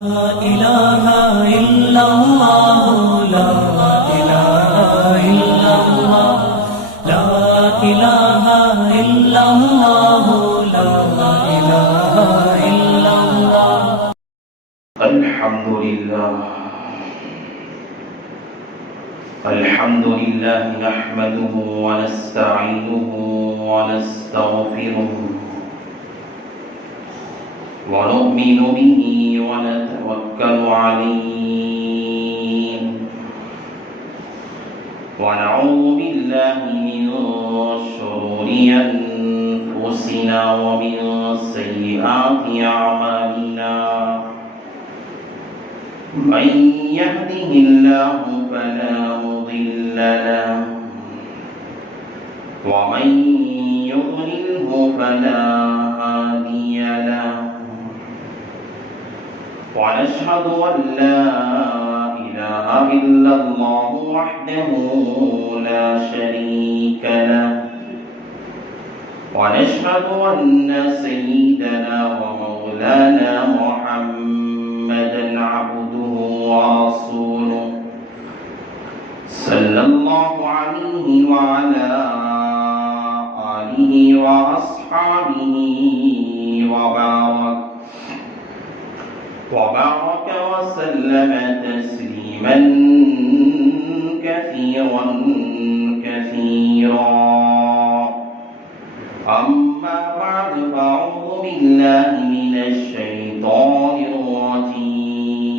لا إله إلا الله لا إله إلا الله لا إله إلا الله لا إله إلا الله. الحمد لله نحمده ونستعينه ونستغفره ونؤمن به ونتوكل عليه ونعوذ بالله من شرور أنفسنا ومن سيئات أعمالنا. من يهده الله فلا مضل له ومن يضلله فلا هادي له. ونشهد أن لا إله إلا الله وحده لا شريك له. ونشهد أن سيدنا ومولانا محمدا عبده ورسوله صلى الله عليه وعلى آله وأصحابه وبارك وسلم تسليما كثيرا أما بعد فأعوذ بالله من الشيطان الرجيم.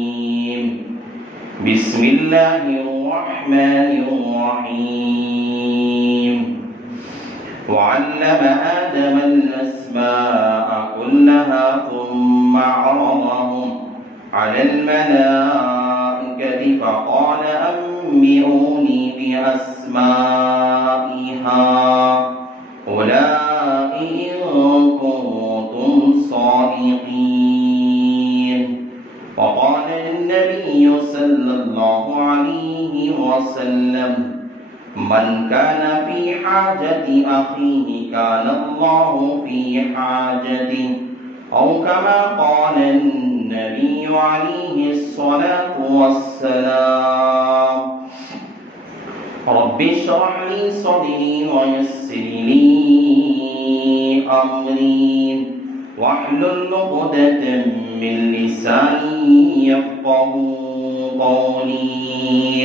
بسم الله الرحمن الرحيم. وعلم آدم الأسماء كلها ثم عرضهم على الملائكة فقال أنبئوني بأسماء هؤلاء إن كنتم صادقين. وقال النبي صلى الله عليه وسلم من كان في حاجة أخيه كان الله في حاجته أو كما قال النبي عليه الصلاة والسلام. رب اشرح لي صدري ويسر لي أمري واحلل عقدة من لساني يفقهوا قولي.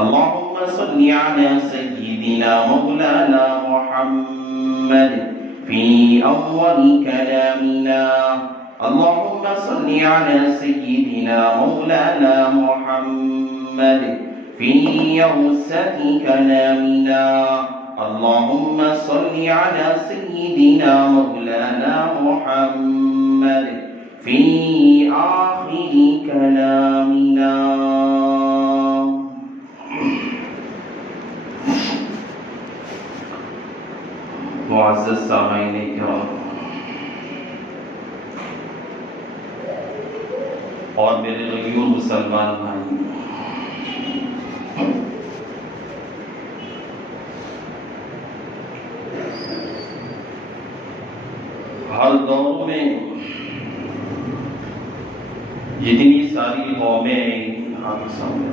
اللهم صل على سيدنا مولانا محمد في أول كلامنا. اللهم صل على سيدنا مولانا محمد في أوسط كلامنا. اللهم صل على سيدنا مولانا محمد في آخر كلامنا. معزز سامعین کرام اور میرے غیور مسلمان بھائی، ہر دور میں جتنی ساری قومیں ہم سامنے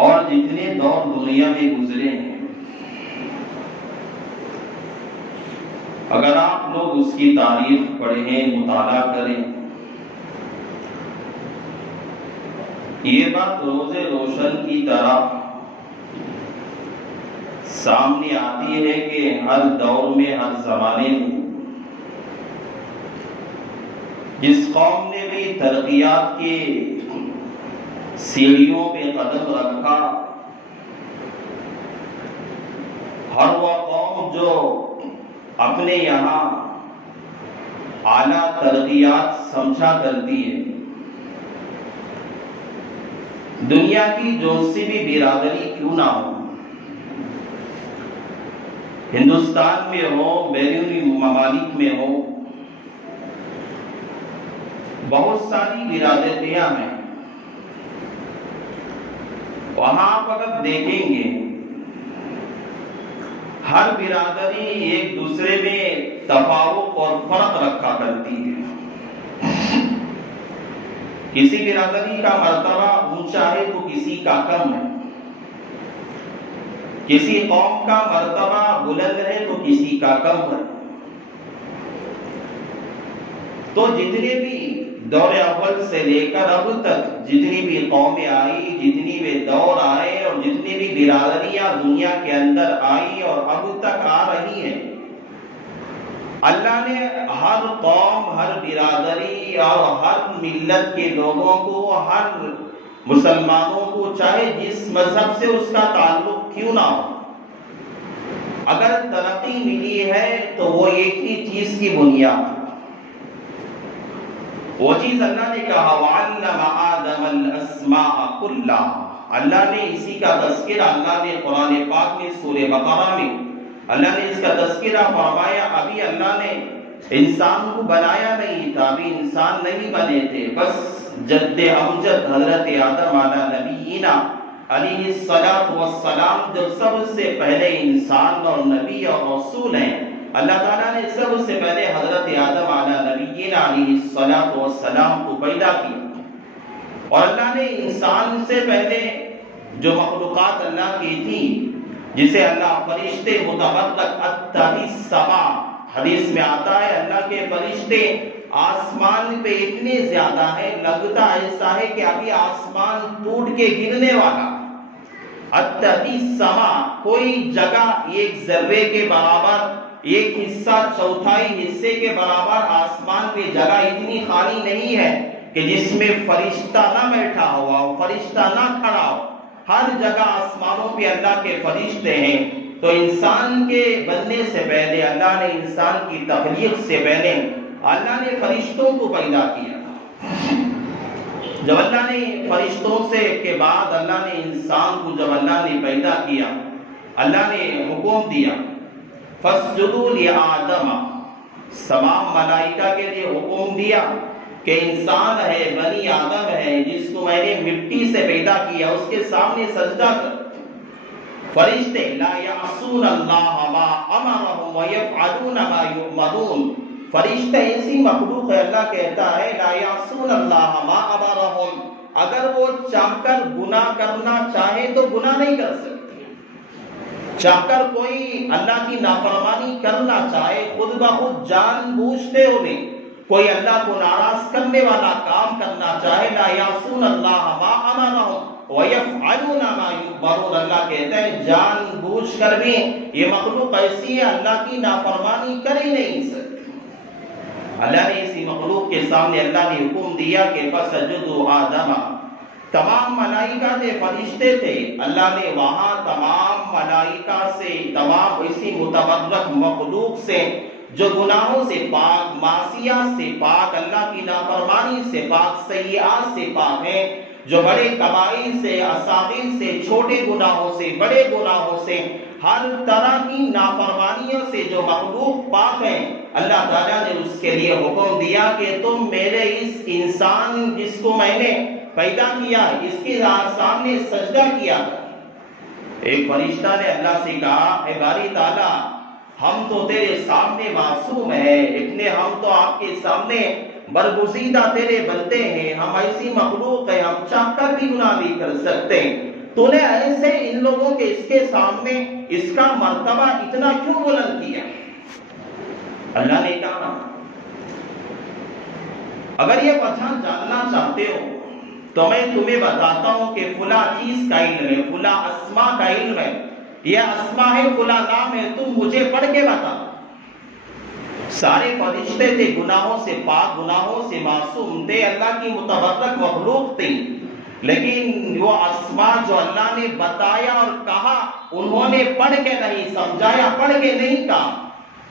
اور جتنے دور دنیا میں گزرے ہیں، اگر آپ لوگ اس کی تاریخ پڑھیں، مطالعہ کریں، یہ بات روز روشن کی طرح سامنے آتی ہے کہ ہر دور میں، ہر زمانے میں جس قوم نے بھی ترقیات کے سیڑھیوں پہ قدم رکھا، ہر وہ قوم جو اپنے یہاں اعلیٰ ترقیات سمجھا کرتی ہے، دنیا کی جو سی بھی برادری کیوں نہ ہو، ہندوستان میں ہو، بیرونی ممالک میں ہو، بہت ساری برادریاں ہیں، وہاں آپ اگر دیکھیں گے ہر برادری ایک دوسرے میں تفاوت اور فرق رکھا کرتی ہے۔ کسی برادری کا مرتبہ اونچا ہے تو کسی کا کم ہے، کسی قوم کا مرتبہ بلند ہے تو کسی کا کم ہے۔ تو جتنے بھی دور اول سے لے کر اب تک جتنی بھی قومیں آئی، جتنی بھی دور آئے اور جتنی بھی برادریاں دنیا کے اندر آئی اور اب تک آ رہی ہیں، اللہ نے ہر قوم، ہر برادری اور ہر ملت کے لوگوں کو، ہر مسلمانوں کو، چاہے جس مذہب سے اس کا تعلق کیوں نہ ہو، اگر ترقی ملی ہے تو وہ ایک ہی چیز کی بنیاد، وہ چیز اللہ نے کہا وَعَلَّمَ آدَمَ الْأَسْمَاءَ كُلَّهَا۔ اللہ نے اسی کا تذکرہ اللہ نے قرآن پاک میں سورہ بقرہ میں اللہ نے اس کا تذکرہ فرمایا۔ ابھی اللہ نے انسان کو بنایا نہیں تھا، ابھی انسان نہیں بنے تھے، بس جد امجد حضرت آدم علیہ نبینا علیہ الصلوۃ والسلام جو سب سے پہلے انسان اور نبی اور رسول ہیں، اللہ تعالیٰ نے سب سے پہلے حضرت آدم علیہ نبینا علیہ الصلوۃ والسلام کو پیدا کیا، اور اللہ نے انسان سے پہلے جو مخلوقات اللہ کی تھی، جسے اللہ فرشتے متبرک اتّبع السما، حدیث میں آتا ہے اللہ کے فرشتے آسمان پہ اتنے زیادہ ہیں، لگتا ایسا ہے کہ ابھی آسمان ٹوٹ کے گرنے والا۔ اتّبع السما، کوئی جگہ ایک ذرے کے برابر، ایک حصہ چوتھائی حصے کے برابر آسمان پہ جگہ اتنی خالی نہیں ہے کہ جس میں فرشتہ نہ بیٹھا ہوا ہو، فرشتہ نہ کھڑا ہو، ہر جگہ آسمانوں پہ اللہ کے فرشتے ہیں۔ تو انسان کے بننے سے پہلے، اللہ نے انسان کی تخلیق سے پہلے اللہ نے فرشتوں کو پیدا کیا۔ جب اللہ نے فرشتوں سے کے بعد اللہ نے انسان کو جب اللہ نے پیدا کیا، اللہ نے حکم دیا فَاسْجُدُوا لِآدَمَ، تمام ملائکہ کے لیے حکم دیا کہ انسان ہے، بنی آدم ہے، جس کو میں نے مٹی سے پیدا کیا، اس کے سامنے سجدہ کر۔ فرشتے لا یعصون اللہ ما امرهم ویفعلون ما یؤمرون، فرشتے ایسی مخلوق ہے، اللہ کہتا ہے لا یعصون اللہ ما امرهم، اگر وہ چاہ کر گناہ کرنا چاہے تو گناہ نہیں کر سکتے، چاہ کر کوئی اللہ کی نافرمانی کرنا چاہے، خود بخود جان بوجھتے ہوئے کوئی اللہ کو ناراض کرنے والا کام کرنا چاہے، لا یعصون اللہ ما امرهم وَيَفْعَلُونَ مَا يُؤْمَرُونَ، اللہ کہتا ہے جان بوجھ کر بھی یہ مخلوق ایسی ہے اللہ کی نافرمانی کر ہی نہیں سکتی۔ اللہ نے اسی مخلوق کے سامنے اللہ نے حکم دیا کہ فَسَجُدُوا آدَمَ، تمام ملائکہ تھے، فرشتے تھے، اللہ نے وہاں تمام ملائکہ سے، تمام اسی متبرک مخلوق سے جو گناہوں سے پاک، معصیات سے پاک، اللہ کی نافرمانی سے پاک، سیئات سے پاک ہیں، جو بڑے کبائر سے، اصاغیر سے، چھوٹے گناہوں سے، بڑے گناہوں سے، ہر طرح کی نافرمانیوں سے جو مخلوق پاک ہیں، اللہ تعالیٰ نے اس کے لیے حکم دیا کہ تم میرے اس انسان جس کو میں نے پیدا کیا، اس کے سامنے سجدہ کیا۔ ایک فرشتہ نے اللہ سے کہا اے باری تعالیٰ، ہم تو تیرے سامنے معصوم ہیں، اتنے ہم تو آپ کے سامنے برگزیدہ تیرے بندے ہیں، ہم ایسی مخلوق ہیں، ہم چاہ کر بھی گناہ نہیں کر سکتے، تو نے ایسے ان لوگوں کے اس کے سامنے اس کا مرتبہ اتنا کیوں بلند کیا؟ اللہ نے کہا اگر یہ وجہ جاننا چاہتے ہو تو میں تمہیں بتاتا ہوں کہ فلاں چیز کا علم ہے، فلاں اسما کا علم ہے، یہ اسما ہے، فلاں نام ہے، تم مجھے پڑھ کے بتا۔ سارے فرشتے تھے، گناہوں سے پاک، گناہوں سے معصوم تھے، اللہ کی متبرک مخلوق تھی، لیکن وہ اسما جو اللہ نے بتایا اور کہا انہوں نے پڑھ کے نہیں سمجھایا، پڑھ کے نہیں کہا۔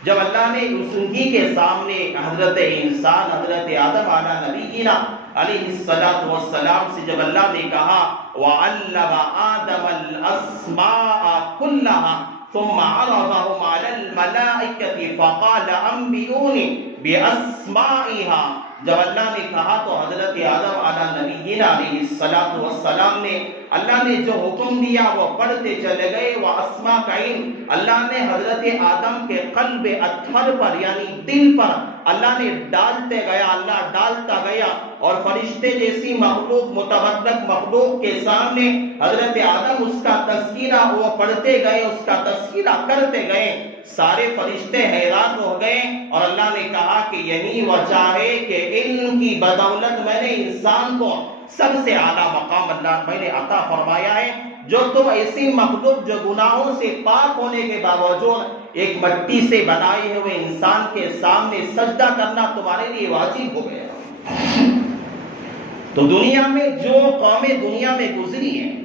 جب اللہ نے انہی کے سامنے حضرت انسان، حضرت آدم علیہ نبینا علیہ الصلوۃ والسلام سے جب اللہ نے کہا وَعَلَّمَ آدَمَ الْأَسْمَاءَ كُلَّهَا ثُمَّ عَرَضَهُمْ عَلَى الْمَلَائِكَةِ فَقَالَ أَنْبِئُونِي بِأَسْمَائِهَا، جب اللہ نے کہا تو حضرت آدم علیہ نبینا علیہ السلام نے اللہ نے جو حکم دیا وہ پڑھتے چلے گئے. وَأَسْمَا کَعِن، اللہ نے حضرت آدم کے قلب اطہر پر یعنی دل پر اللہ نے ڈالتے گیا، اللہ ڈالتا گیا، اور فرشتے جیسی مخلوق، متبرک مخلوق کے سامنے حضرت آدم اس کا تذکرہ وہ پڑھتے گئے، اس کا تذکرہ کرتے گئے. سارے فرشتے حیران ہو گئے اور اللہ نے کہا کہ یہی وجہ ہے کہ علم کی بدولت میں نے انسان کو سب سے اعلیٰ مقام اللہ میں نے عطا فرمایا ہے. جو تم ایسی مخلوق جو گناہوں سے پاک ہونے کے باوجود ایک مٹی سے بنائے ہوئے انسان کے سامنے سجدہ کرنا تمہارے لیے واجب ہو گیا. تو دنیا میں جو قومیں دنیا میں گزری ہیں،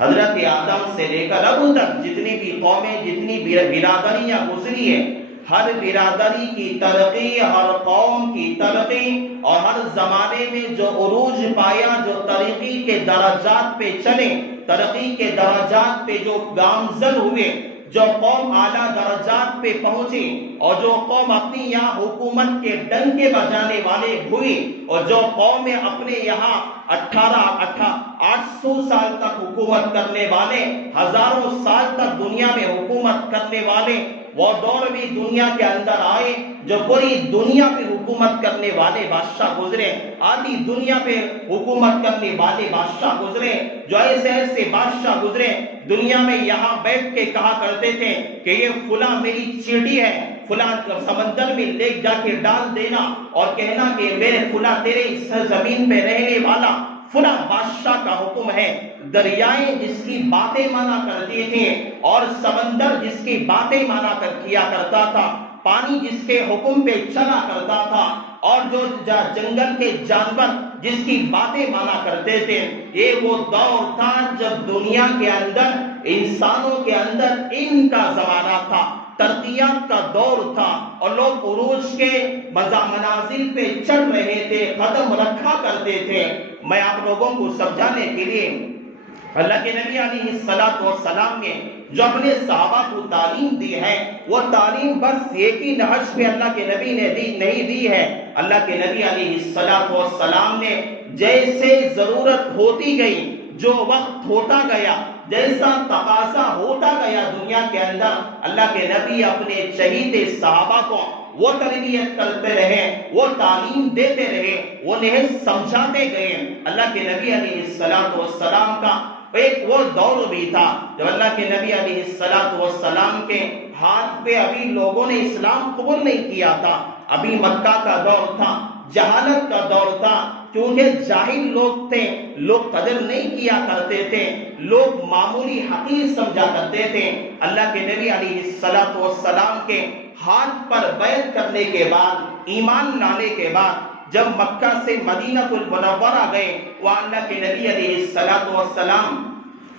حضرت آدم سے لے کر اب تک جتنی بھی قومیں، جتنی برادریاں گزری ہیں، ہر برادری کی ترقی، ہر قوم کی ترقی، اور ہر زمانے میں جو عروج پایا، جو ترقی کے درجات پہ چلے، ترقی کے درجات پہ جو گامزن ہوئے، جو قوم اعلیٰ درجات پہ پہنچی، اور جو قوم اپنی یہاں حکومت کے ڈنکے بجانے والے ہوئی، اور جو قومیں اپنے یہاں 800 سال تک حکومت کرنے والے، ہزاروں سال تک دنیا میں حکومت کرنے والے، وہ دور بھی دنیا کے اندر آئے جو پوری دنیا پہ حکومت کرنے والے بادشاہ گزرے، آدھی دنیا پہ حکومت کرنے والے بادشاہ گزرے، جو ایسے ایسے بادشاہ گزرے دنیا میں یہاں بیٹھ کے کہا کرتے تھے کہ یہ فلاں میری چیٹی ہے، فلاں سمندر میں لے جا کے ڈال دینا، اور کہنا کہ میرے فلاں تیرے اس زمین پہ رہنے والا فلاں بادشاہ کا حکم ہے. دریائیں جس کی باتیں مانا کرتی تھی، اور سمندر جس کی باتیں مانا کیا کرتا تھا، پانی جس کے حکم پہ چلا کرتا تھا، اور جو جنگل کے جانور جس کی باتیں مانا کرتے تھے. یہ وہ دور تھا جب دنیا کے اندر، انسانوں کے اندر علم کا زمانہ تھا، ترقیات کا دور تھا، اور لوگ عروج کے منازل پہ چڑھ رہے تھے، قدم رکھا کرتے تھے. میں آپ لوگوں کو سمجھانے کے لیے اللہ کے نبی علیہ السلام نے جو اپنے صحابہ کو تعلیم دی ہے، وہ تعلیم بس ایک ہی نہج پہ اللہ کے نبی نے نہیں دی ہے. اللہ کے نبی علیہ السلام نے جیسے ضرورت ہوتی گئی، جو وقت ہوتا گیا، جیسا تقاضا ہوتا گیا دنیا کے اندر، اللہ کے نبی اپنے چہیتے صحابہ کو وہ تربیت کرتے رہے، وہ تعلیم دیتے رہے، وہ انہیں سمجھاتے گئے. اللہ کے نبی علیہ السلام کا ایک وہ دور بھی تھا جب اللہ کے نبی علیہ السلام کے ہاتھ پہ ابھی لوگوں نے اسلام قبول نہیں کیا تھا، ابھی مکہ کا دور تھا، جہالت کا دور تھا، کیونکہ جاہل لوگ تھے، لوگ قدر نہیں کیا کرتے تھے، لوگ معمولی حقیر سمجھا کرتے تھے. اللہ کے نبی علیہ السلام کے ہاتھ پر بیعت کرنے کے بعد، ایمان لانے کے بعد، جب مکہ سے مدینہ المنورہ گئے، وہاں اللہ کے نبی علیہ السلام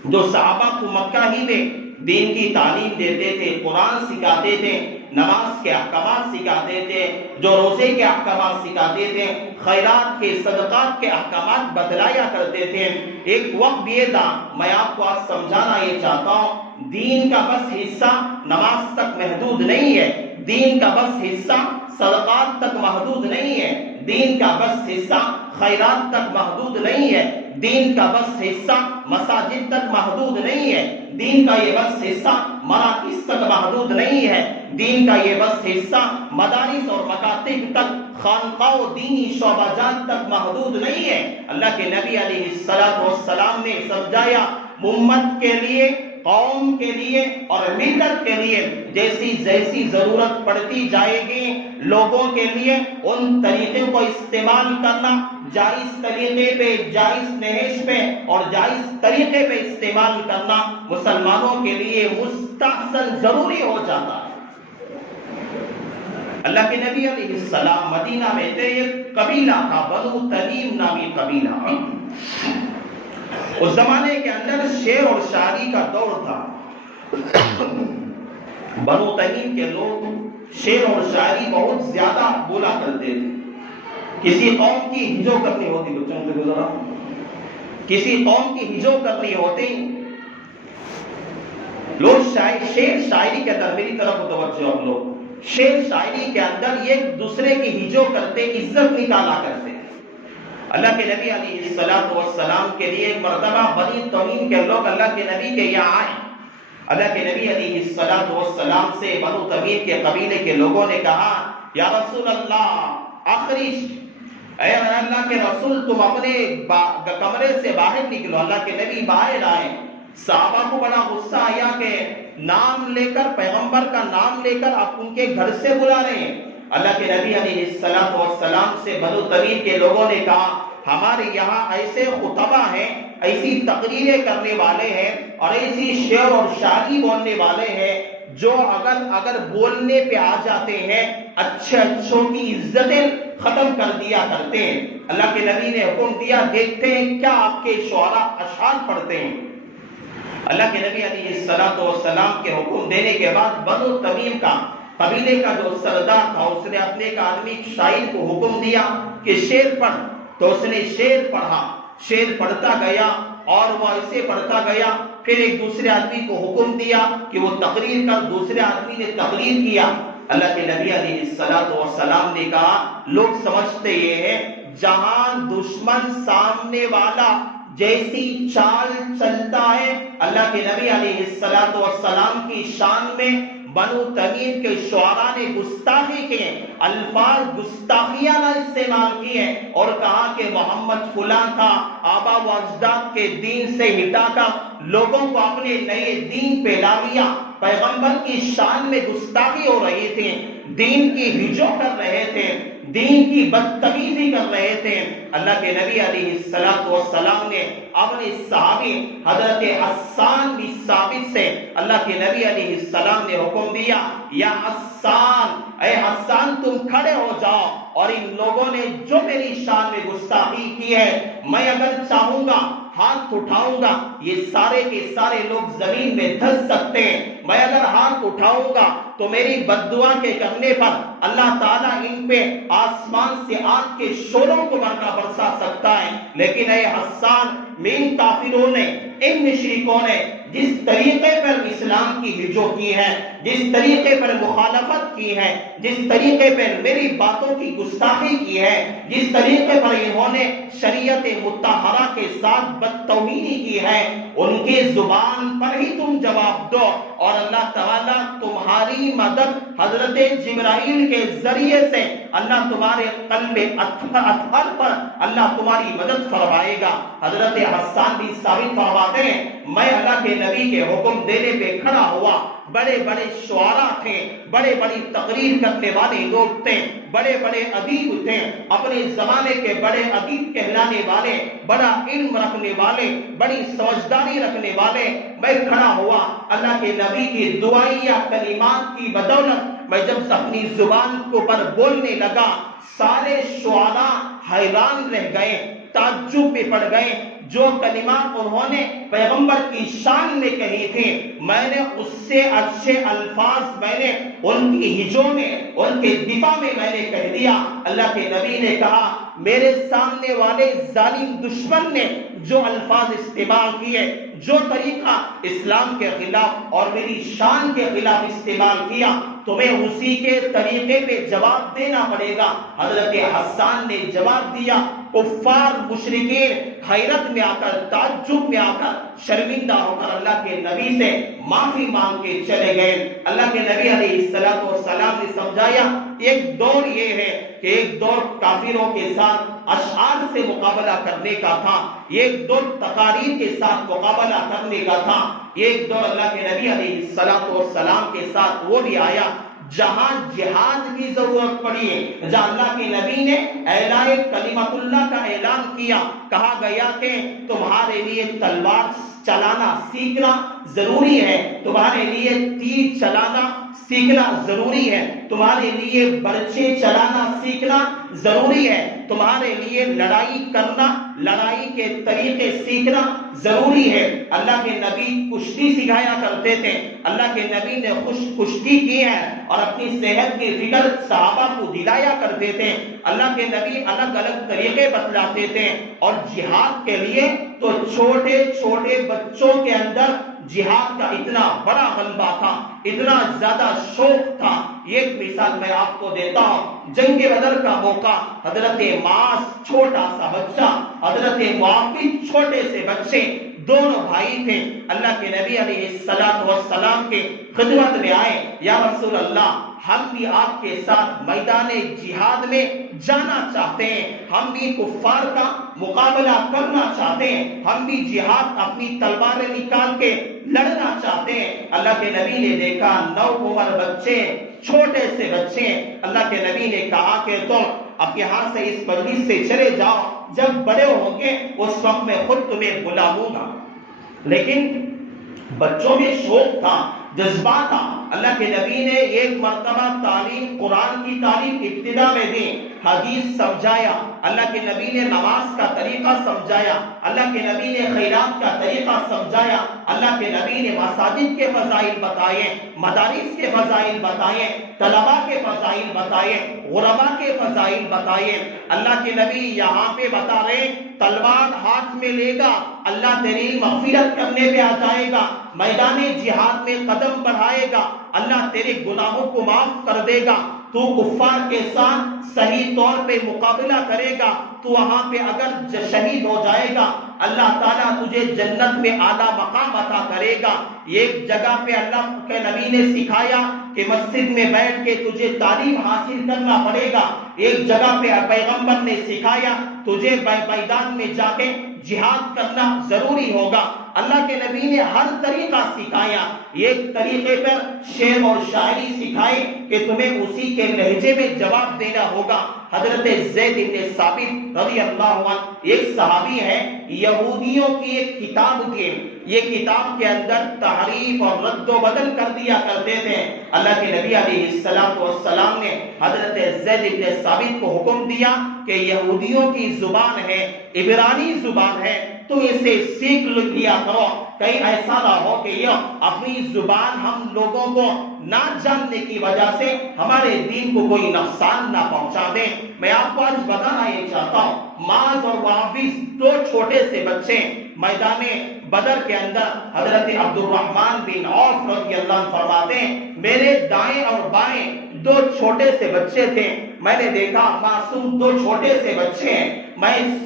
جو صحابہ کو مکہ ہی میں دین کی تعلیم دیتے تھے، قرآن سکھاتے تھے، نماز کے احکامات سکھاتے تھے، جو روزے کے احکامات سکھاتے تھے، خیرات کے صدقات کے احکامات بتلایا کرتے تھے. ایک وقت یہ تھا، میں آپ کو آج سمجھانا یہ چاہتا ہوں، دین کا بس حصہ نماز تک محدود نہیں ہے، دین کا بس حصہ صدقات تک محدود نہیں ہے، دین کا بس حصہ خیرات تک محدود نہیں ہے، دین کا بس حصہ مساجد تک محدود نہیں ہے، دین کا یہ بس حصہ مراکز تک محدود نہیں ہے، دین کا یہ بس حصہ مدارس اور مکاتب تک، خانقاہ و دینی شعبہ جات تک محدود نہیں ہے. اللہ کے نبی علیہ السلام نے سمجھایا، امت کے لیے، قوم کے لیے اور ملت کے لیے جیسی جیسی ضرورت پڑتی جائے گی، لوگوں کے لیے ان طریقوں کو استعمال کرنا، جائز طریقے پہ، جائز نہج پہ اور جائز طریقے پہ استعمال کرنا مسلمانوں کے لیے مستحسن ضروری ہو جاتا ہے. اللہ کے نبی علیہ السلام مدینہ میں تھے، ایک قبیلہ تھا بنو تمیم نامی قبیلہ. اس زمانے کے اندر شعر اور شاعری کا دور تھا. بنو تمیم کے لوگ شعر اور شاعری بہت زیادہ بولا کرتے تھے. کسی قوم کی ہجو کرنی ہوتی، بچوں سے گزرا، کسی قوم کی ہجو کرنی ہوتی، لوگ شعر شاعری کے اندر، میری طرف توجہ آپ لوگ، شعر شاعری کے اندر ایک دوسرے کی ہجو کرتے، عزت نکالا کرتے. اللہ کے نبی علیہ السلام کے لیے ایک مرتبہ بنی تمیم کے لوگ اللہ کے نبی کے یہاں آئے. اللہ کے نبی علیہ السلام سے بنو تمیم کے قبیلے کے لوگوں نے کہا یا رسول اللہ اخرج، اے اللہ کے رسول تم اپنے کمرے سے باہر نکلو. اللہ کے نبی باہر آئے. صحابہ کو بڑا غصہ آیا کہ نام لے کر، پیغمبر کا نام لے کر آپ ان کے گھر سے بلا رہے ہیں. اللہ کے نبی علیہ السلام سے بنو تمیم کے لوگوں نے کہا ہمارے یہاں ایسے خطبہ ہیں، ایسی تقریریں کرنے والے ہیں اور ایسی شعر اور شاعری بولنے والے ہیں جو اگر بولنے پہ آ جاتے ہیں اچھوں کی عزتیں ختم کر دیا کرتے ہیں. اللہ کے نبی نے حکم دیا دیکھتے ہیں کیا آپ کے شعراء اشعار پڑھتے ہیں. اللہ کے نبی علیہ السلام کے حکم دینے کے بعد بنو تمیم کا قبیلے کا جو سردار تھا اس نے اپنے ایک آدمی شاعر کو حکم دیا کہ شعر پڑھ. تو اس نے شعر پڑھا. شعر پڑھتا گیا اور وہ ایسے پڑھتا گیا. پھر ایک دوسرے آدمی کو حکم دیا کہ وہ تقریر کر. دوسرے آدمی نے تقریر کیا. اللہ کے نبی علیہ السلام نے کہا لوگ سمجھتے یہ ہے جہاں دشمن سامنے والا جیسی چال چلتا ہے، اللہ کے نبی علیہ السلام کی شان میں بنو تمیم کے شعراء نے گستاخی کے الفاظ گستاخیانہ استعمال کیے اور کہا کہ محمد فلاں تھا آبا و اجداد کے دین سے ہٹا کر لوگوں کو اپنے نئے دین پہ لا لیا. پیغمبر کی شان میں گستاخی ہو رہی تھی، دین کی ہجو کر رہے تھے، دین کی بدتمیزی کر رہے تھے. اللہ کے نبی علیہ السلام نے اپنے صحابی حضرت حسان بن ثابت سے اللہ کے نبی علیہ السلام نے حکم دیا یا حسان، اے حسان تم کھڑے ہو جاؤ اور ان لوگوں نے جو میری شان میں گستاخی کی ہے میں اگر چاہوں گا ہاتھ اٹھاؤں گا یہ سارے کے سارے لوگ زمین میں دھس سکتے ہیں. میں اگر ہاتھ اٹھاؤں گا تو میری بددعا کے کرنے پر اللہ تعالیٰ ان پہ آسمان سے آگ کے شعلوں کو برسا سکتا ہے. لیکن اے حسان ان کافروں نے، ان مشرکوں نے جس طریقے پر اسلام کی ہجو کی ہے، جس طریقے پر مخالفت کی ہے، جس طریقے پر میری باتوں کی گستاخی کی ہے، جس طریقے پر انہوں نے شریعت مطہرہ کے ساتھ بدتوہینی کی ہے، ان کی زبان پر ہی تم جواب دو اور اللہ تعالیٰ تمہاری مدد حضرت جبرائیل کے ذریعے سے اللہ تمہارے قلب اطہر پر اللہ تمہاری مدد فرمائے گا. حضرت حسان بن ثابت فرماتے ہیں میں اللہ کے نبی کے حکم دینے پہ کھڑا ہوا. بڑے بڑے شعراء تھے، بڑے بڑی تقریر کرنے والے لوگ تھے، بڑے بڑے ادیب تھے، اپنے زمانے کے بڑے ادیب کہلانے والے، بڑا علم رکھنے والے، بڑی سمجھداری رکھنے والے. میں کھڑا ہوا اللہ کے نبی کی دعائیہ کلمات کی بدولت میں جب اپنی زبان کو پر بولنے لگا سارے شعراء حیران رہ گئے، تعجب میں پڑ گئے. جو کلمات انہوں نے پیغمبر کی شان میں کہی تھی میں نے اس سے اچھے الفاظ میں نے ان کی ہجو میں، ان کے دفاع میں میں نے کہہ دیا. اللہ کے نبی نے کہا میرے سامنے والے ظالم دشمن نے جو الفاظ استعمال کیے، جو طریقہ اسلام کے خلاف اور میری شان کے خلاف استعمال کیا تمہیں اسی کے طریقے پہ جواب دینا پڑے گا. حضرت حسان نے جواب دیا. کفار مشرکین حیرت میں آ کر، تعجب میں آ کر، شرمندہ ہو کر اللہ کے نبی سے معافی مانگ کے چلے گئے. اللہ کے نبی علیہ السلام نے سمجھایا ایک دور یہ ہے کہ ایک دور کافروں کے ساتھ اشعار سے مقابلہ کرنے کا تھا، ایک دور تقاریر کے ساتھ مقابلہ کرنے کا تھا، ایک دور اللہ کے نبی علیہ السلام کے ساتھ وہ بھی آیا جہاں جہاد کی ضرورت پڑی ہے، جہاں اللہ کے نبی نے اعلان کلمت اللہ کا اعلان کیا. کہا گیا کہ تمہارے لیے تلوار چلانا سیکھنا ضروری ہے، تمہارے لیے تیر چلانا سیکھنا ضروری ہے، تمہارے لیے برچے چلانا سیکھنا ضروری ہے، تمہارے لیے لڑائی کرنا، لڑائی کے طریقے سیکھنا ضروری ہے. اللہ کے نبی کشتی سکھایا کرتے تھے. اللہ کے نبی نے کشتی کی ہے اور اپنی صحت کی فکر صحابہ کو دلایا کرتے تھے. اللہ کے نبی الگ الگ طریقے بتلاتے تھے اور جہاد کے لیے تو چھوٹے چھوٹے بچوں کے اندر جہاد کا اتنا بڑا غلبہ تھا، اتنا زیادہ شوق تھا. ایک مثال میں آپ کو دیتا ہوں. جنگ بدر کا موقع، حضرت معاذ چھوٹا سا بچہ، حضرت معاویہ چھوٹے سے بچے، دونوں بھائی تھے. اللہ کے نبی علیہ السلام کے خدمت میں آئے. یا رسول اللہ، ہم بھی آپ کے ساتھ میدان جہاد میں جانا چاہتے ہیں، ہم بھی کفار کا مقابلہ کرنا چاہتے ہیں، ہم بھی جہاد اپنی تلواریں نکال کے لڑنا چاہتے ہیں. اللہ کے نبی نے دیکھا نوجوان بچے، چھوٹے سے بچے. اللہ کے نبی نے کہا کہ تم اب یہاں سے اس مجلس سے چلے جاؤ، جب بڑے ہوں گے اس وقت میں خود تمہیں بلا لوں گا. لیکن بچوں میں شوق تھا، جذبہ تھا. اللہ کے نبی نے ایک مرتبہ تعلیم، قرآن کی تعلیم ابتدا میں دی، حدیث سمجھایا. اللہ کے نبی نے نماز کا طریقہ سمجھایا. اللہ کے نبی نے خیرات کا طریقہ سمجھایا. اللہ کے نبی نے مساجد کے فضائل بتائے، مدارس کے فضائل بتائے، طلباء کے فضائل بتائے، غرباء کے فضائل بتائے. اللہ کے نبی یہاں پہ بتا رہے تلوار ہاتھ میں لے گا، اللہ تیری مغفرت کرنے پہ آ جائے گا. میدان جہاد میں قدم بڑھائے گا، اللہ تیرے گناہوں کو معاف کر دے گا. تو کفار کے ساتھ صحیح طور پہ مقابلہ کرے گا، تو وہاں پہ اگر شہید ہو جائے گا اللہ تعالیٰ تجھے جنت میں اعلیٰ مقام عطا کرے گا. ایک جگہ پہ اللہ کے نبی نے سکھایا کہ مسجد میں بیٹھ کے تجھے تعلیم حاصل کرنا پڑے گا. ایک جگہ پہ پیغمبر نے سکھایا تجھے میدان میں جا کے جہاد کرنا ضروری ہوگا. اللہ کے نبی نے ہر طریقہ سکھایا. ایک طریقے پر شعر اور شاعری سکھائی کہ تمہیں اسی کے لہجے میں جواب دینا ہوگا. حضرت زید بن ثابت رضی اللہ عنہ ایک صحابی ہے، یہودیوں کی ایک کتاب تھی، یہ کتاب کے اندر تحریف اور رد و بدل کر دیا کرتے تھے. اللہ کے نبی علیہ السلام نے حضرت زید بن ثابت کو حکم دیا کہ یہودیوں کی زبان ہے، عبرانی زبان ہے، تو اسے سیکھ لیا کرو، کہیں ایسا نہ ہو کہ یہ اپنی زبان ہم لوگوں کو نہ جاننے کی وجہ سے ہمارے دین کو کوئی نقصان نہ پہنچا دے. میں آپ کو آج بتانا یہ چاہتا ہوں، معاذ اور معاویہ دو چھوٹے سے بچے میدان بدر کے اندر. حضرت عبد الرحمن بن عوف رضی اللہ عنہ فرماتے ہیں میرے دائیں اور بائیں دو چھوٹے سے بچے تھے. میں نے دیکھا معصوم دو چھوٹے سے بچے ہیں.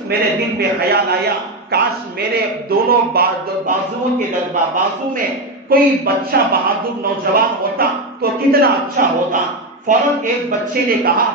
میرے دل میں خیال آیا کاش میرے دونوں بازو میں کوئی بچہ بہادر نوجوان ہوتا تو کتنا اچھا ہوتا. فوراً ایک بچے نے کہا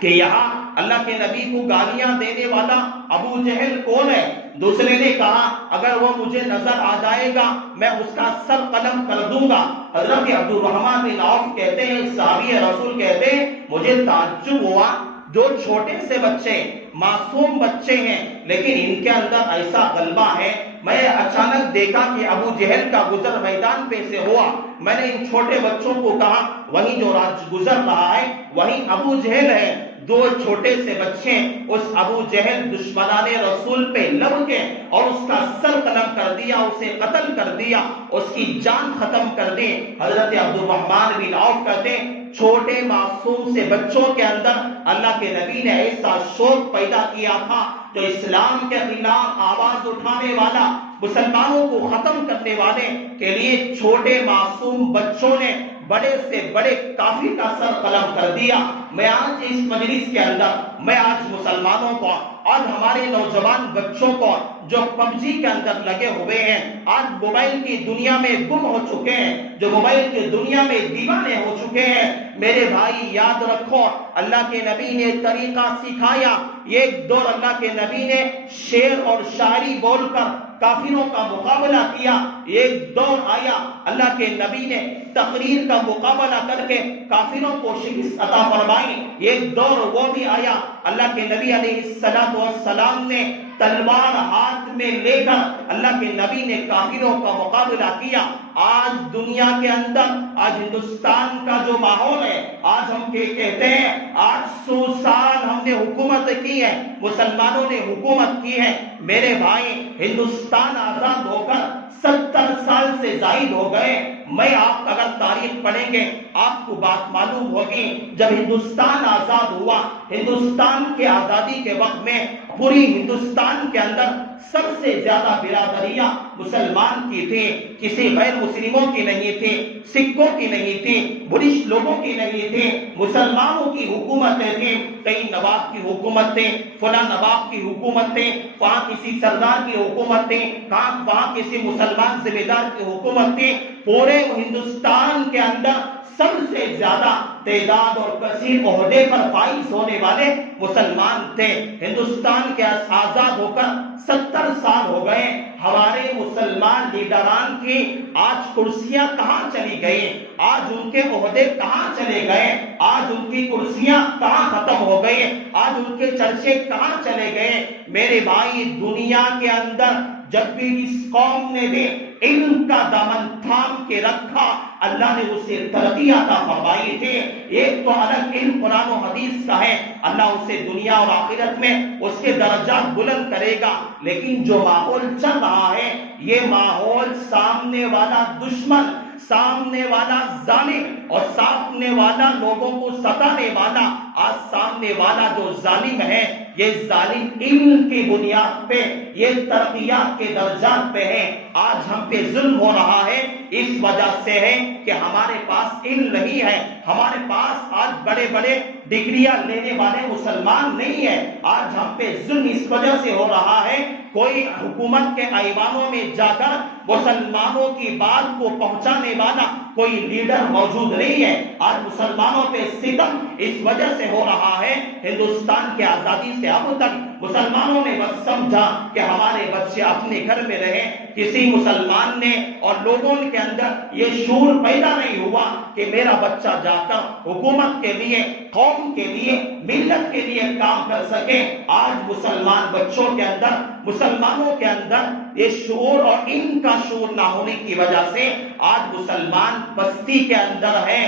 کہ یہاں اللہ کے نبی کو گالیاں دینے والا ابو جہل کون ہے؟ دوسرے نے کہا اگر وہ مجھے نظر آ جائے گا میں اس کا سر قلم کر دوں گا. حضرت عبد الرحمن بن عوف کہتے ہیں، صحابی رسول کہتے ہیں مجھے تعجب ہوا، جو چھوٹے سے بچے معصوم بچے ہیں لیکن ان کے اندر ایسا غلبہ ہے. میں اچانک دیکھا کہ ابو جہل کا گزر میدان پہ سے ہوا. میں نے ان چھوٹے بچوں کو کہا وہیں جو راج گزر رہا ہے وہیں ابو جہل ہے. دو چھوٹے سے بچے اس ابو جہل دشمنان رسول پہ لڑ کے اور اس کا سر قلم کر دیا، اسے قتل کر دیا، اس کی جان ختم کر دی. حضرت عبد الرحمن بن عوف کہتے ہیں چھوٹے معصوم سے بچوں کے اندر اللہ کے نبی نے ایسا شوق پیدا کیا تھا جو اسلام کے خلاف آواز اٹھانے والا، مسلمانوں کو ختم کرنے والے کے لیے چھوٹے معصوم بچوں نے بڑے سے بڑے کافر کا سر قلم کر دیا. میں آج اس مجلس کے اندر میں آج مسلمانوں کو اور ہمارے نوجوان بچوں کو جو پب جی کے اندر لگے ہوئے ہیں، آج موبائل کی دنیا میں گم ہو چکے ہیں، جو موبائل کی دنیا میں دیوانے ہو چکے ہیں، میرے بھائی یاد رکھو اللہ کے نبی نے طریقہ سکھایا. ایک دور اللہ کے نبی نے شعر اور شاعری بول کر کافروں کا مقابلہ کیا. ایک دور آیا اللہ کے نبی نے تقریر کا مقابلہ کر کے کافروں کو شکست عطا فرمائی. ایک دور وہ بھی آیا اللہ کے نبی علیہ السلام نے تلوار ہاتھ میں لے کر اللہ کے نبی نے کافروں کا مقابلہ کیا. آج دنیا کے اندر آج ہندوستان کا جو ماحول ہے، آج ہم کہتے ہیں 800 سال ہم نے حکومت کی ہے، مسلمانوں نے حکومت کی ہے. میرے بھائی ہندوستان آزاد ہو کر 70 سال سے زائد ہو گئے، میں آپ اگر تاریخ پڑھیں گے آپ کو بات معلوم ہوگی، جب ہندوستان آزاد ہوا، ہندوستان کے آزادی کے وقت میں پوری ہندوستان کے اندر سب سے زیادہ برادریاں مسلمان کی تھی، کسی غیر مسلموں کی نہیں تھی، سکھوں کی نہیں تھی، بدھسٹ لوگوں کی نہیں تھی، مسلمانوں کی حکومتیں تھیں، کئی نواب کی حکومت تھے، فلاں نواب کی حکومت تھے، وہاں کسی سردار کی حکومت تھے، وہاں کسی مسلمان ذمہ دار کی حکومت تھی، پورے ہندوستان کے اندر سب سے زیادہ تعداد اور کثیر عہدے پر فائز ہونے والے مسلمان تھے۔ ہندوستان کے آزاد ہو کر 70 سال ہو گئے، ہمارے مسلمان لیڈران کی آج کرسیاں کہاں چلی گئی، آج ان کے عہدے کہاں چلے گئے، آج ان کی کرسیاں کہاں ختم ہو گئی، آج ان کے چرچے کہاں چلے گئے۔ میرے بھائی، دنیا کے اندر جب بھی اس قوم نے بھی علم کا دامن تھام کے رکھا، اللہ نے اسے ترقی عطا فرمائی تھی۔ ایک تو الگ علم قرآن و حدیث کا ہے، اللہ اسے دنیا اور آخرت میں اس کے درجات بلند کرے گا، لیکن جو ماحول چل رہا ہے یہ ماحول سامنے والا دشمن، سامنے والا ظالم اور سامنے والا لوگوں کو ستانے والا، آج سامنے والا جو ظالم ہے یہ ظالم علم کی بنیاد پہ، یہ ترقیات کے درجات پہ ہے۔ آج ہم پہ ظلم ہو رہا ہے، اس وجہ سے ہے کہ ہمارے پاس علم نہیں ہے، ہمارے پاس آج بڑے بڑے ڈگریاں لینے والے مسلمان نہیں ہیں۔ آج ہم پہ ظلم اس وجہ سے ہو رہا ہے، کوئی حکومت کے ایوانوں میں جا کر مسلمانوں کی بات کو پہنچانے والا کوئی لیڈر موجود نہیں ہے۔ آج مسلمانوں پہ ستم اس وجہ سے ہو رہا ہے، ہندوستان کے آزادی سے اب تک مسلمانوں نے بس سمجھا کہ ہمارے بچے اپنے گھر میں رہیں، کسی مسلمان نے اور لوگوں کے اندر یہ شعور پیدا نہیں ہوا کہ میرا بچہ جا کر حکومت کے لیے، قوم کے لیے، ملت کے لیے کام کر سکے۔ آج مسلمان بچوں کے اندر، مسلمانوں کے اندر یہ شعور اور ان کا شعور نہ ہونے کی وجہ سے آج مسلمان بستی کے اندر ہے،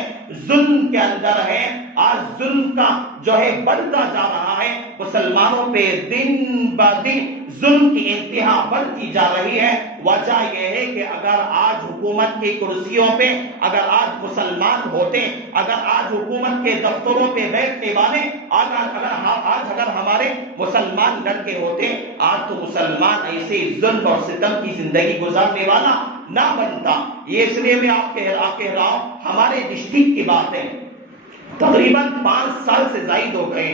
ظلم کے اندر ہے، آج ظلم کا جو ہے بڑھتا جا رہا ہے، مسلمانوں پہ دن بہ دن ظلم کی انتہا بڑھتی جا رہی ہے۔ وجہ یہ ہے کہ اگر آج حکومت کی کرسیوں پہ اگر آج مسلمان ہوتے، اگر آج حکومت کے دفتروں پہ بیٹھنے والے اگر ہمارے مسلمان لڑکے ہوتے، آج تو مسلمان ایسے ظلم اور ستم کی زندگی گزارنے والا نہ بنتا۔ یہ اس لیے میں آپ کہہ رہا ہوں، ہمارے ڈسٹرکٹ کی بات ہے، تقریباً 5 سال سے زائد ہو گئے،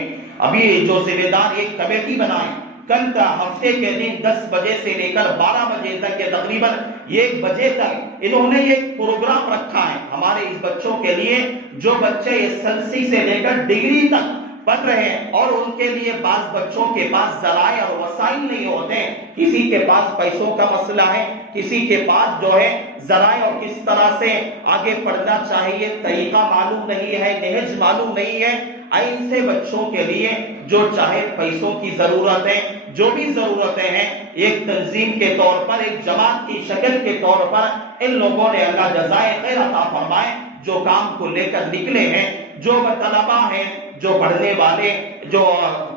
ابھی جو ذمہ دار ایک کمیٹی بنائے، کل کا ہفتے کے دن 10 بجے سے لے کر 12 بجے تک یا تقریباً 1 بجے تک انہوں نے ایک پروگرام رکھا ہے ہمارے اس بچوں کے لیے، جو بچے SSLC سے لے کر ڈگری تک پڑھ رہے ہیں، اور ان کے لیے بعض بچوں کے پاس ذرائع اور وسائل نہیں ہوتے، کسی کے پاس پیسوں کا مسئلہ ہے، کسی کے پاس جو ہے ذرائع اور کس طرح سے آگے پڑھنا چاہیے طریقہ معلوم نہیں ہے، نہج معلوم نہیں ہے۔ ایسے بچوں کے لیے جو چاہے پیسوں کی ضرورت ہے، جو بھی ضرورتیں ہیں، ایک تنظیم کے طور پر، ایک جماعت کی شکل کے طور پر ان لوگوں نے اللہ جزائے خیر عطا فرمائے جو کام کو لے کر نکلے ہیں۔ جو طلبا ہیں، جو پڑھنے والے، جو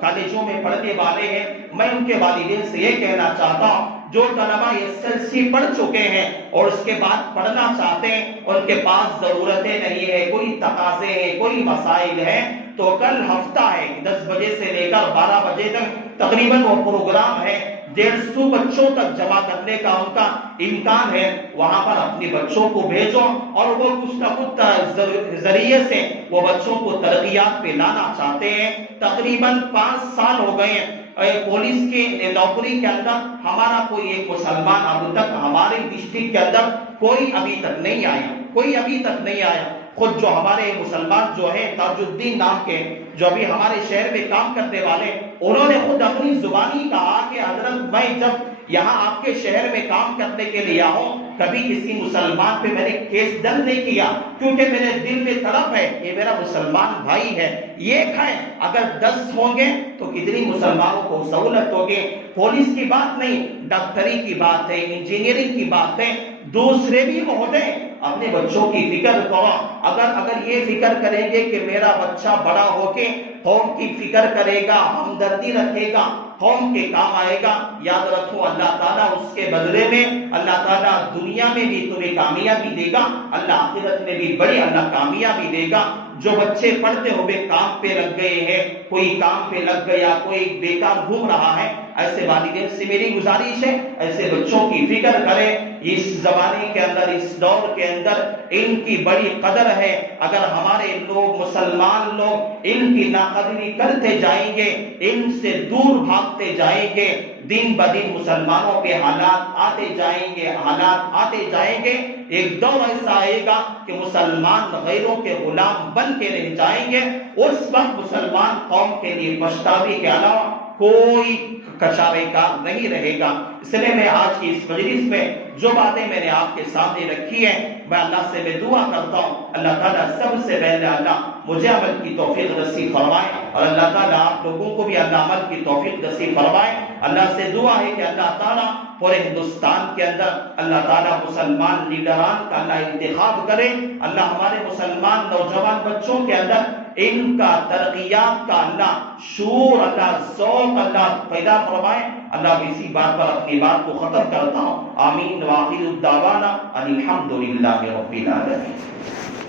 کالجوں میں پڑھنے والے ہیں، میں ان کے والدین سے یہ کہنا چاہتا ہوں، جو طلبا SSLC پڑھ چکے ہیں اور اس کے بعد پڑھنا چاہتے ہیں، ان کے پاس ضرورتیں نہیں ہے، کوئی تقاضے ہیں، کوئی مسائل ہیں، تو کل ہفتہ ہے 10 بجے سے لے کر 12 بجے تک تقریباً وہ پروگرام ہے، 150 بچوں تک جمع کرنے کا ان کا امکان ہے، وہاں پر اپنے بچوں کو بھیجو، اور وہ کچھ نہ کچھ ذریعے سے وہ بچوں کو ترقیات پہ لانا چاہتے ہیں۔ تقریباً 5 سال ہو گئے ہیں پولیس کی نوکری کے اندر ہمارا کوئی ایک مسلمان اب تک ہمارے ڈسٹرکٹ کے اندر کوئی ابھی تک نہیں آیا، کوئی ابھی تک نہیں آیا۔ خود جو ہمارے مسلمان جو ہیں تاج الدین نام کے، جو ابھی ہمارے شہر میں کام کرنے والے، انہوں نے خود اپنی زبانی کہا کہ حضرت میں جب یہاں آپ کے شہر میں کام کرنے کے لیے آؤں، کبھی کسی مسلمان پہ میں نے کیس درج نہیں کیا، کیونکہ میرے دل میں طرف ہے یہ میرا مسلمان بھائی ہے، یہ ہے اگر 10 ہوں گے تو کتنی مسلمانوں کو سہولت ہوگی۔ پولیس کی بات نہیں، ڈاکٹری کی بات ہے، انجینئرنگ کی بات ہے، دوسرے بھی عہدے اپنے بچوں کی فکر کرو. اگر یہ فکر کریں گے کہ میرا بچہ بڑا ہو کے قوم کی فکر کرے گا، ہمدردی رکھے گا، قوم کے کام آئے گا، یاد رکھو اللہ تعالیٰ اس کے بدلے میں اللہ تعالیٰ دنیا میں بھی تمہیں کامیابی دے گا، اللہ آخرت میں بھی بڑی اللہ کامیابی دے گا. جو بچے پڑھتے ہوئے کام پہ لگ گئے ہیں، کوئی کام پہ لگ گیا، کوئی بیکار گھوم رہا ہے، ایسے والدین سے میری گزارش ہے ایسے بچوں کی فکر کریں. اس زمانے کے اندر، اس دور کے اندر ان کی بڑی قدر ہے. اگر ہمارے لوگ، مسلمان لوگ ان کی ناقدری کرتے جائیں گے، ان سے دور بھاگتے جائیں گے، دن بدن مسلمانوں کے حالات آتے جائیں گے. ایک دور ایسا آئے گا کہ مسلمان غیروں کے غلام بن کے رہ جائیں گے. اس وقت مسلمان قوم کے لیے پچھتاوی کے علاوہ کوئی کچارے کار نہیں رہے گا. اس لیے میں آج کی اس مجلس میں جو باتیں میں نے آپ کے سامنے رکھی ہیں، میں اللہ سے میں دعا کرتا ہوں اللہ تعالیٰ سب سے پہلے اللہ مجھے عمل کی توفیق نصیب فرمائے، اور اللہ تعالیٰ آپ لوگوں کو بھی اللہ عمل کی توفیق نصیب فرمائے. اللہ سے دعا ہے کہ اللہ تعالیٰ پورے ہندوستان کے اندر اللہ تعالیٰ مسلمان لیڈران کا اللہ انتخاب کرے. اللہ ہمارے مسلمان نوجوان بچوں کے اندر ان کا ترقیات کا اللہ شعور، اللہ ذوق اللہ پیدا فرمائے. اللہ اسی بات پر اپنی بات کو ختم کرتا ہوں. آمین. وآخر الدعوانا ان الحمد للہ رب العالمین.